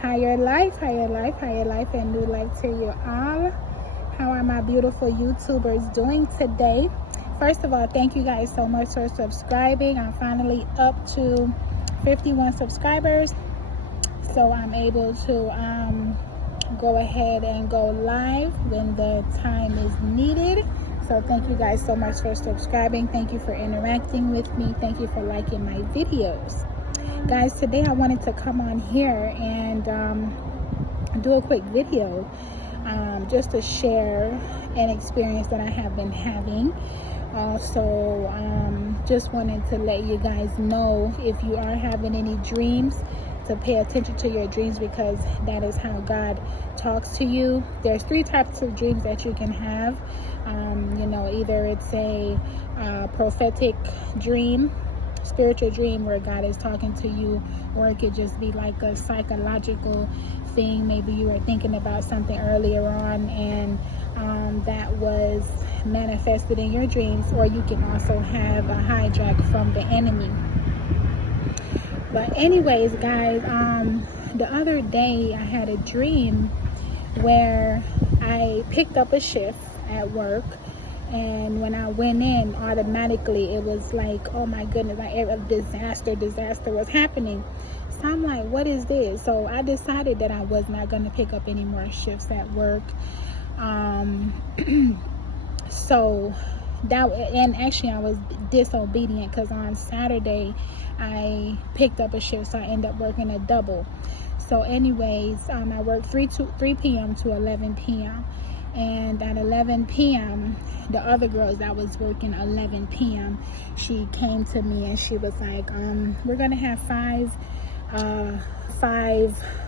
Higher life, higher life, higher life, and new life to you all. How are my beautiful YouTubers doing today? First of all, thank you guys so much for subscribing. I'm finally up to 51 subscribers, so I'm able to go ahead and go live when the time is needed. So thank you guys so much for subscribing. Thank you for interacting with me. Thank you for liking my videos. Guys, today I wanted to come on here and do a quick video just to share an experience that I have been having. Also, just wanted to let you guys know, if you are having any dreams, to pay attention to your dreams, because that is how God talks to you. There's 3 types of dreams that you can have. Either it's a prophetic dream, spiritual dream where God is talking to you, or it could just be like a psychological thing. Maybe you were thinking about something earlier on and that was manifested in your dreams, or you can also have a hijack from the enemy. But anyways, guys, the other day I had a dream where I picked up a shift at work, and when I went in, automatically it was like, oh my goodness, like a disaster was happening. So I'm like, what is this? So I decided that I was not going to pick up any more shifts at work. So that, and actually I was disobedient, because on Saturday I picked up a shift, so I ended up working a double. So anyways, I worked 3 p.m. to 11 p.m. and at 11 p.m. the other girls that was working 11 p.m. she came to me and she was like, we're gonna have five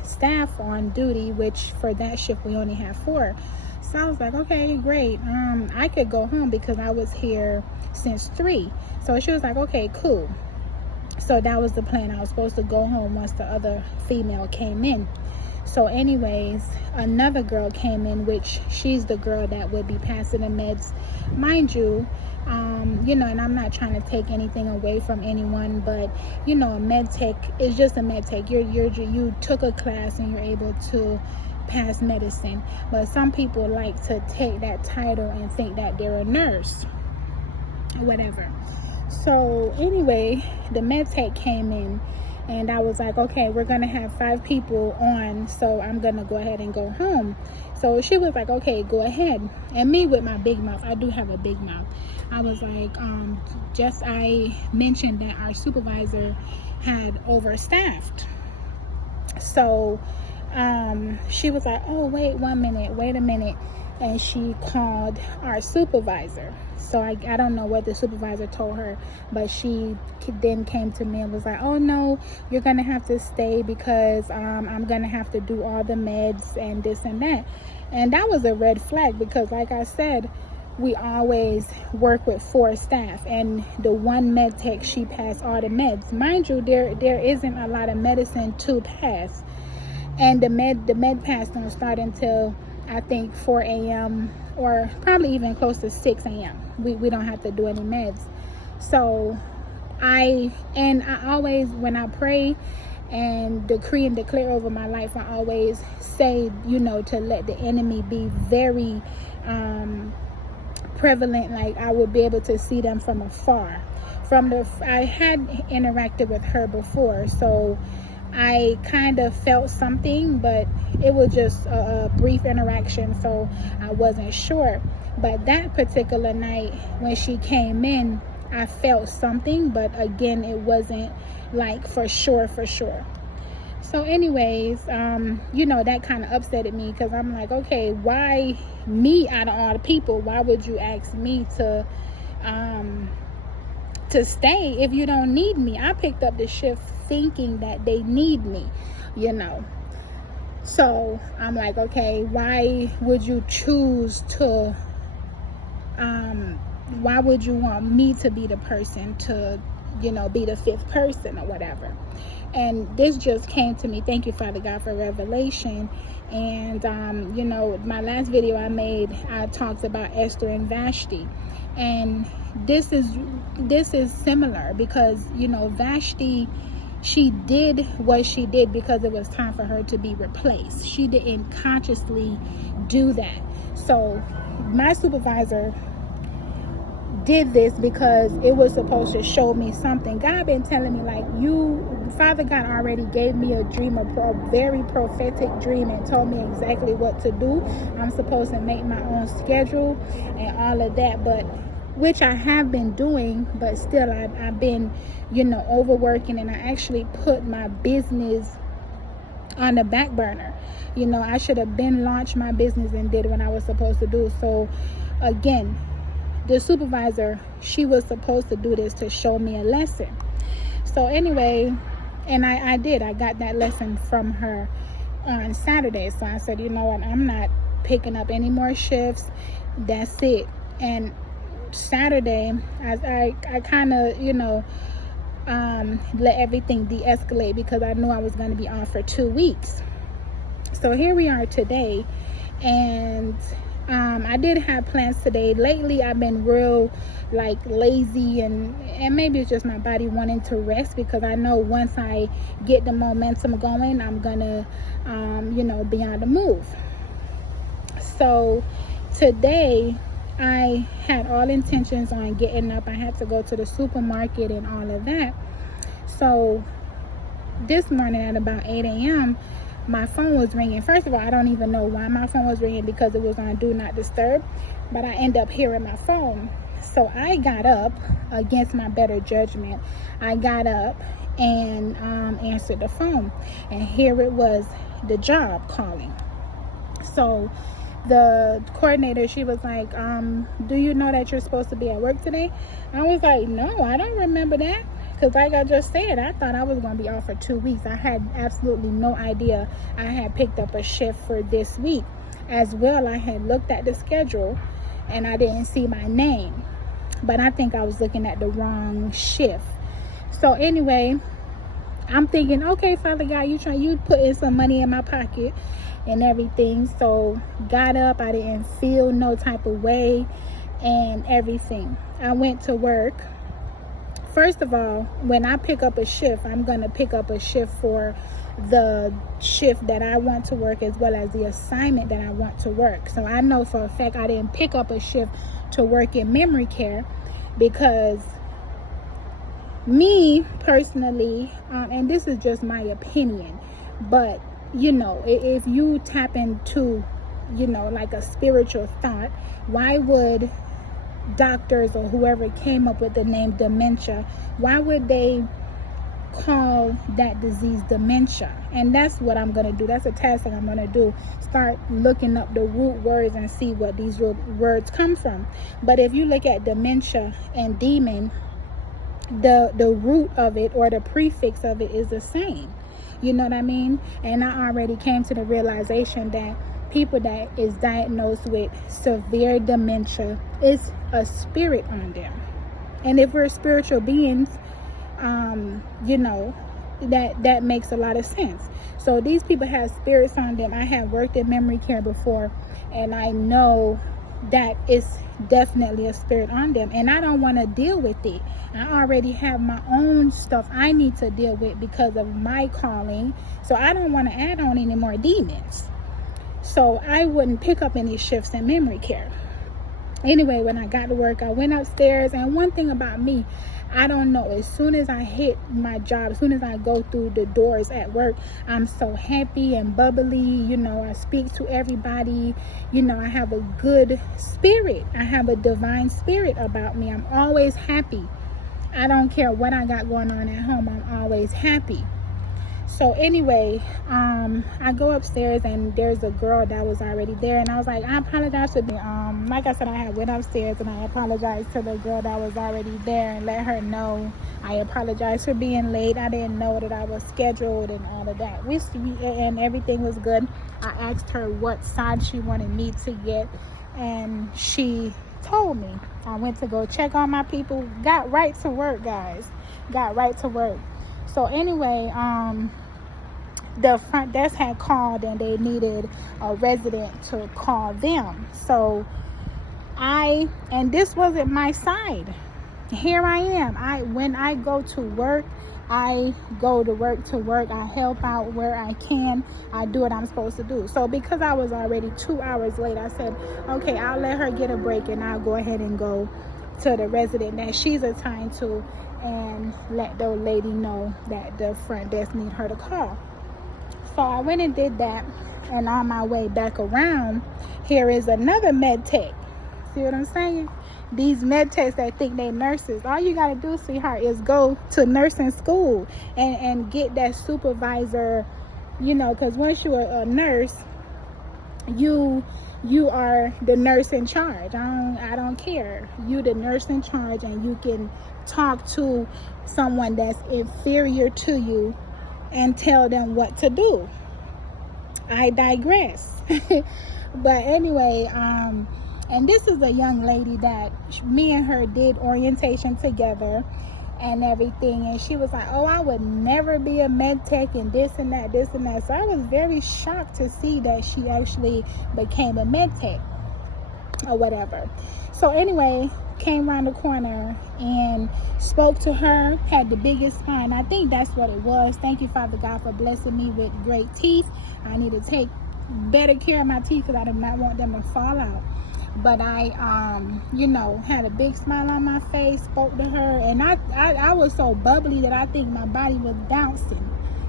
staff on duty, which for that shift we only have 4. So I was like, okay, great. I could go home because I was here since 3. So she was like, okay, cool. So that was the plan. I was supposed to go home once the other female came in. So anyways, another girl came in, which she's the girl that would be passing the meds. Mind you, and I'm not trying to take anything away from anyone, but a med tech is just a med tech. You took a class and you're able to pass medicine. But some people like to take that title and think that they're a nurse or whatever. So anyway, the med tech came in and I was like, okay, we're gonna have 5 people on, so I'm gonna go ahead and go home. So she was like, okay, go ahead. And me, with my big mouth, I do have a big mouth, I was like, I mentioned that our supervisor had overstaffed. So she was like, oh, wait a minute, and she called our supervisor. So I don't know what the supervisor told her, but she then came to me and was like, oh no, you're gonna have to stay because I'm gonna have to do all the meds and this and that. And that was a red flag, because like I said, we always work with 4 staff, and the one med tech, she passed all the meds. Mind you, there isn't a lot of medicine to pass, and the med pass don't start until I think 4 a.m. or probably even close to 6 a.m. We don't have to do any meds. So I always, when I pray and decree and declare over my life, I always say, to let the enemy be very prevalent. Like I would be able to see them from afar. I had interacted with her before, so I kind of felt something, but it was just a brief interaction, so I wasn't sure. But that particular night when she came in, I felt something, but again, it wasn't like for sure. So anyways, that kind of upsetted me, because I'm like, okay, why me out of all the people? Why would you ask me to stay if you don't need me? I picked up the shift thinking that they need me, So I'm like, okay, why would you choose to, why would you want me to be the person to, be the 5th person or whatever? And this just came to me. Thank you, Father God, for revelation. And, my last video I made, I talked about Esther and Vashti. And this is similar, because, Vashti she did what she did because it was time for her to be replaced. She didn't consciously do that. So my supervisor did this because it was supposed to show me something. God been telling me, like, Father God already gave me a dream, a very prophetic dream, and told me exactly what to do. I'm supposed to make my own schedule and all of that, but which I have been doing, but still I've been, overworking, and I actually put my business on the back burner. I should have been launched my business and did what I was supposed to do. So again, the supervisor, she was supposed to do this to show me a lesson. So anyway, and I did. I got that lesson from her on Saturday. So I said, you know what, I'm not picking up any more shifts. That's it. And Saturday, I kind of, let everything de-escalate because I knew I was going to be off for 2 weeks. So here we are today, and I did have plans today. Lately, I've been real lazy, and maybe it's just my body wanting to rest, because I know once I get the momentum going, I'm gonna, be on the move. So today, I had all intentions on getting up. I had to go to the supermarket and all of that. So this morning at about 8 a.m., my phone was ringing. First of all, I don't even know why my phone was ringing, because it was on Do Not Disturb, but I end up hearing my phone. So I got up against my better judgment. I got up and answered the phone, and here it was, the job calling. So the coordinator, she was like, do you know that you're supposed to be at work today? I was like, no, I don't remember that. Because like I just said, I thought I was going to be off for 2 weeks. I had absolutely no idea I had picked up a shift for this week. As well, I had looked at the schedule and I didn't see my name. But I think I was looking at the wrong shift. So anyway, I'm thinking, okay, Father God, you put in some money in my pocket and everything. So got up, I didn't feel no type of way and everything. I went to work. First of all, when I pick up a shift, I'm going to pick up a shift for the shift that I want to work, as well as the assignment that I want to work. So I know for a fact I didn't pick up a shift to work in memory care, because me personally, and this is just my opinion, but if you tap into, like a spiritual thought, why would doctors or whoever came up with the name dementia, why would they call that disease dementia? And that's what I'm going to do. That's a task that I'm going to do. Start looking up the root words and see what these root words come from. But if you look at dementia and demon, the root of it, or the prefix of it, is the same. You know what I mean? And I already came to the realization that people that is diagnosed with severe dementia, is a spirit on them. And if we're spiritual beings, that makes a lot of sense. So these people have spirits on them. I have worked in memory care before, and I know that it's definitely a spirit on them, and I don't want to deal with it. I already have my own stuff I need to deal with because of my calling, so I don't want to add on any more demons. So I wouldn't pick up any shifts in memory care. Anyway, when I got to work, I went upstairs, and one thing about me, I don't know, as soon as I hit my job, as soon as I go through the doors at work, I'm so happy and bubbly. I speak to everybody. I have a good spirit. I have a divine spirit about me. I'm always happy. I don't care what I got going on at home. I'm always happy. So anyway, I go upstairs, and there's a girl that was already there, and I was like, I apologize to like I said, I had went upstairs and I apologized to the girl that was already there and let her know I apologize for being late. I didn't know that I was scheduled and all of that. And everything was good. I asked her what side she wanted me to get, and she told me. I went to go check on my people. Got right to work, guys. Got right to work. So anyway, the front desk had called, and they needed a resident to call them. So and this wasn't my side. Here I am. When I go to work, I go to work, I help out where I can, I do what I'm supposed to do. So because I was already 2 hours late, I said, okay, I'll let her get a break and I'll go ahead and go to the resident that she's assigned to and let the lady know that the front desk need her to call. So I went and did that, and on my way back around, here is another med tech. See what I'm saying? These med techs that think they nurses, all you gotta do, sweetheart, is go to nursing school and get that supervisor, you know, because once you're a nurse, you are the nurse in charge. I don't care. You the nurse in charge, and you can talk to someone that's inferior to you and tell them what to do. I digress. But anyway, and this is a young lady that me and her did orientation together and everything, and she was like, oh, I would never be a med tech and this and that. So I was very shocked to see that she actually became a med tech or whatever. So anyway, came around the corner and spoke to her, had the biggest smile, and I think that's what it was. Thank you, Father God, for blessing me with great teeth. I need to take better care of my teeth because I do not want them to fall out. But I you know, had a big smile on my face, spoke to her, and I was so bubbly that I think my body was bouncing.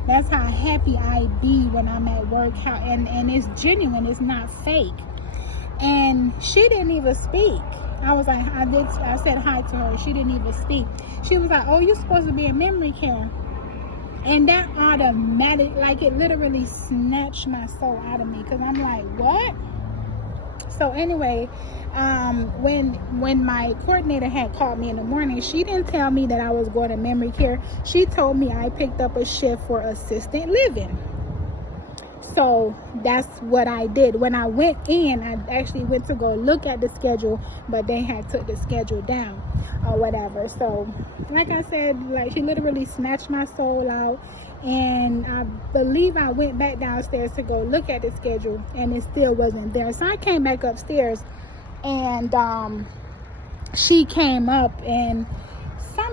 That's how happy I be when I'm at work, and it's genuine, it's not fake. And she didn't even speak. I was like, I said hi to her. She didn't even speak. She was like, oh, you're supposed to be in memory care. And that automatic, like, it literally snatched my soul out of me, because I'm like, what? So anyway, when my coordinator had called me in the morning, she didn't tell me that I was going to memory care. She told me I picked up a shift for assisted living. So that's what I did. When I went in, I actually went to go look at the schedule, but they had took the schedule down or whatever. So like I said, like, she literally snatched my soul out, and I believe I went back downstairs to go look at the schedule, and it still wasn't there. So I came back upstairs, and she came up and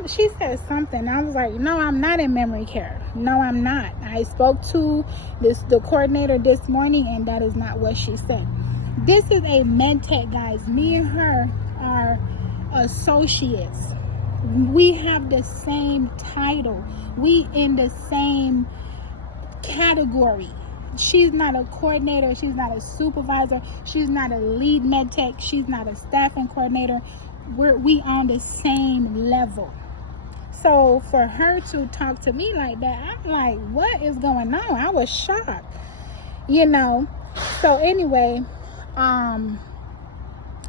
she said something. I was like, no, I'm not in memory care. No, I'm not. I spoke to the coordinator this morning, and that is not what she said. This is a med tech, guys. Me and her are associates. We have the same title. We in the same category. She's not a coordinator. She's not a supervisor. She's not a lead med tech. She's not a staffing coordinator. We on the same level. So for her to talk to me like that, I'm like, what is going on? I was shocked, you know. So anyway,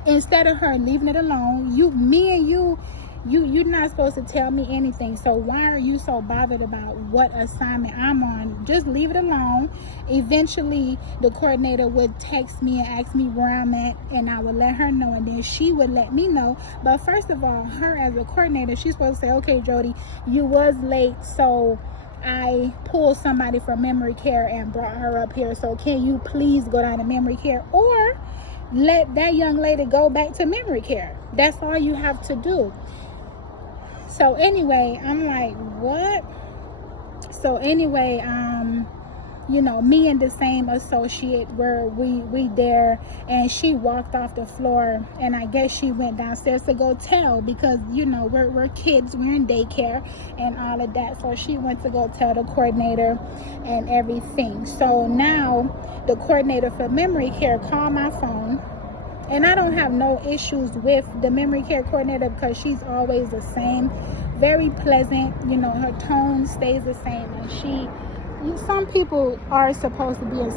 instead of her leaving it alone, you're not supposed to tell me anything. So why are you so bothered about what assignment I'm on? Just leave it alone. Eventually, the coordinator would text me and ask me where I'm at, and I would let her know, and then she would let me know. But first of all, her as a coordinator, she's supposed to say, okay, Jody, you was late, so I pulled somebody from memory care and brought her up here. So can you please go down to memory care, or let that young lady go back to memory care? That's all you have to do. So anyway, I'm like, what? So anyway, you know, me and the same associate were we there, and she walked off the floor, and I guess she went downstairs to go tell, because, you know, we're kids, we're in daycare and all of that. So she went to go tell the coordinator and everything. So now the coordinator for memory care called my phone. And I don't have no issues with the memory care coordinator, because she's always the same, very pleasant, you know, her tone stays the same. And some people are supposed to be in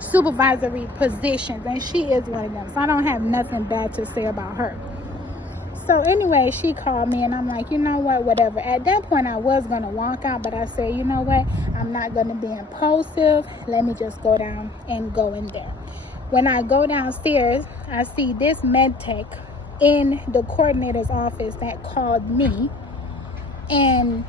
supervisory positions, and she is one of them. So I don't have nothing bad to say about her. So anyway, she called me, and I'm like, you know what, whatever. At that point, I was going to walk out, but I said, you know what, I'm not going to be impulsive. Let me just go down and go in there. When I go downstairs, I see this med tech in the coordinator's office that called me, and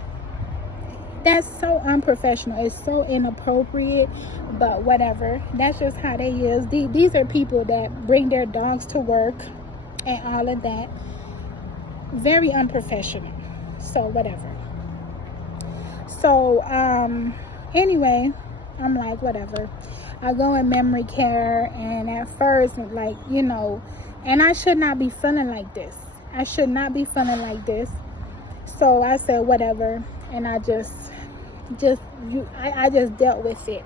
that's so unprofessional. It's so inappropriate, but whatever. That's just how they is. These are people that bring their dogs to work and all of that. very unprofessional. So whatever. So anyway, I'm like, whatever. I go in memory care, and at first, like, and I should not be feeling like this. I should not be feeling like this. So I said, whatever, and I just dealt with it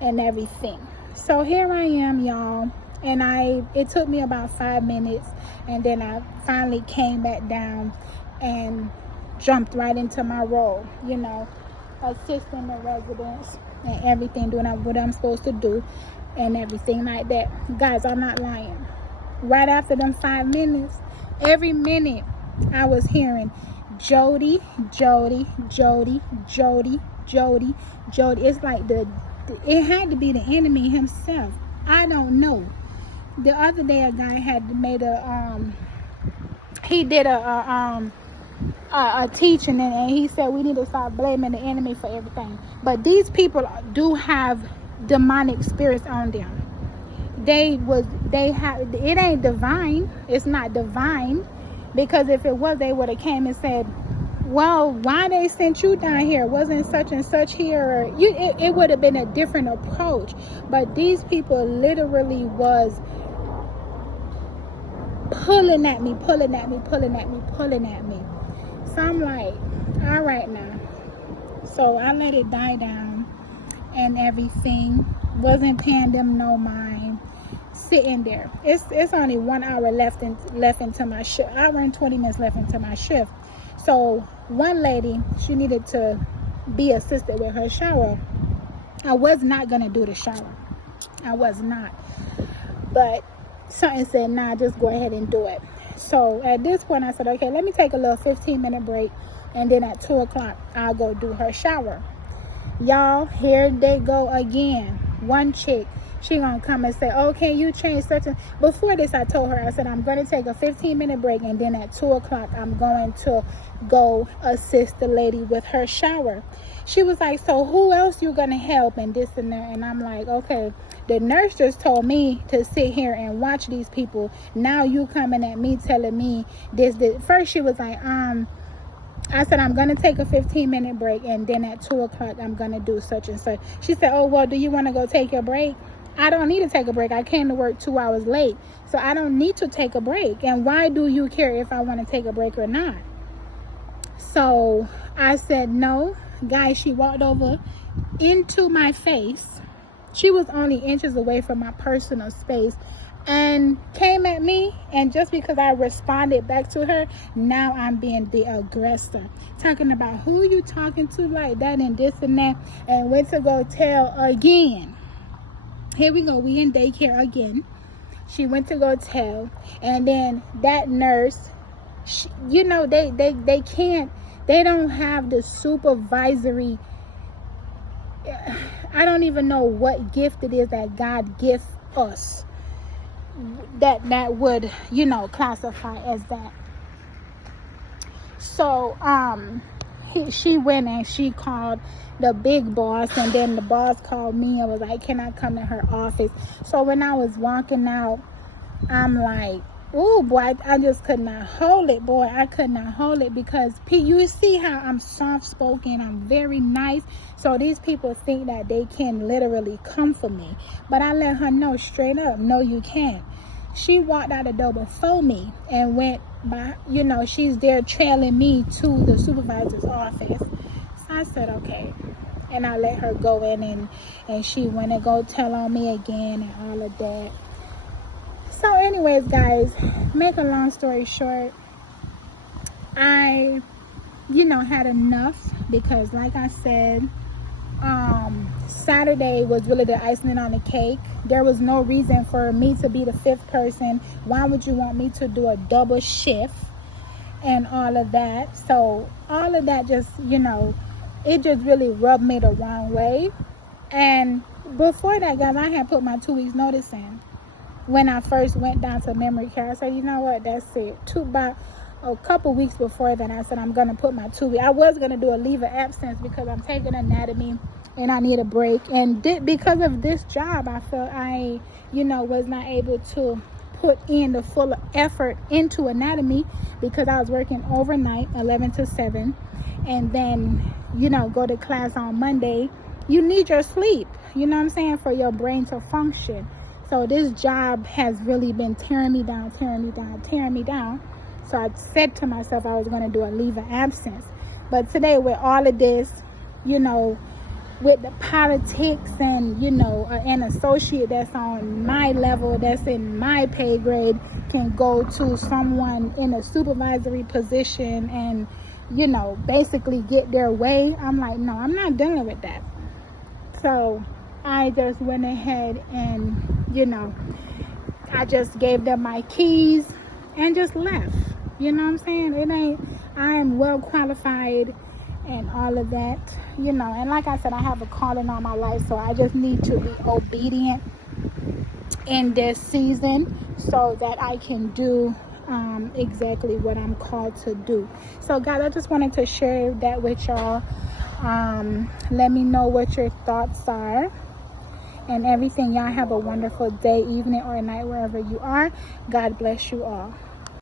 and everything. So here I am, y'all, and it took me about 5 minutes, and then I finally came back down and jumped right into my role, assisting the residents and everything, doing what I'm supposed to do and everything like that. Guys, I'm not lying. Right after them 5 minutes, every minute I was hearing Jody, Jody, Jody, Jody, Jody, Jody. It's like it had to be the enemy himself. I don't know. The other day, a guy had made he did a teaching, and he said we need to start blaming the enemy for everything. But these people do have demonic spirits on them. It ain't divine. It's not divine, because if it was, they would have came and said, well, why they sent you down here? Wasn't such and such here? Or it would have been a different approach. But these people literally was pulling at me. So I'm like, all right now. So I let it die down and everything. Wasn't paying them no mind. Sitting there. It's only 1 hour left into my shift. Hour and 20 minutes left into my shift. So one lady, she needed to be assisted with her shower. I was not going to do the shower. I was not. But something said, nah, just go ahead and do it. So at this point, I said, okay, let me take a little 15-minute break. And then at 2 o'clock, I'll go do her shower. Y'all, here they go again. One chick, she gonna come and say, okay, you changed such a... Before this, I told her, I said, I'm going to take a 15-minute break. And then at 2 o'clock, I'm going to go assist the lady with her shower. She was like, so who else you gonna help and this and that? And I'm like, okay, the nurse just told me to sit here and watch these people. Now you coming at me telling me this. First she was like, I said, I'm going to take a 15-minute break, and then at 2 o'clock, I'm going to do such and such. She said, oh, well, do you want to go take your break? I don't need to take a break. I came to work 2 hours late, so I don't need to take a break. And why do you care if I want to take a break or not? So I said, no. Guys, she walked over into my face. She was only inches away from my personal space and came at me, and just because I responded back to her, now I'm being the aggressor, talking about who you talking to like that and this and that, and went to go tell again. Here we go, we in daycare again. She went to go tell, and then that nurse, they don't have the supervisory, I don't even know what gift it is that God gives us that would, classify as that. So she went and she called the big boss, and then the boss called me and was like, can I come to her office? So when I was walking out, I'm like, oh boy, I just could not hold it, boy. I could not hold it, because you see how I'm soft spoken, I'm very nice. So these people think that they can literally come for me, but I let her know straight up, no, you can't. She walked out the door before me and went by, she's there trailing me to the supervisor's office. So I said, okay. And I let her go in, and she went and go tell on me again and all of that. So anyways, guys, make a long story short, I, had enough, because like I said, Saturday was really the icing on the cake. There was no reason for me to be the fifth person. Why would you want me to do a double shift and all of that? So all of that just, it just really rubbed me the wrong way. And before that, guys, I had put my 2 weeks notice in. When I first went down to memory care, I said, you know what, that's it. About a couple weeks before that, I said, I'm going to put my 2 weeks. I was going to do a leave of absence because I'm taking anatomy and I need a break. And because of this job, I felt I, was not able to put in the full effort into anatomy because I was working overnight 11 to 7 and then, go to class on Monday. You need your sleep, you know what I'm saying, for your brain to function. So this job has really been tearing me down. So I said to myself I was going to do a leave of absence. But today, with all of this, with the politics and, an associate that's on my level, that's in my pay grade, can go to someone in a supervisory position and, basically get their way. I'm like, no, I'm not dealing with that. So I just went ahead and, I just gave them my keys and just left. You know what I'm saying? I am well qualified and all of that, and like I said, I have a calling on my life, so I just need to be obedient in this season so that I can do exactly what I'm called to do. So guys, I just wanted to share that with y'all. Let me know what your thoughts are and everything. Y'all have a wonderful day, evening, or night, wherever you are. God bless you all.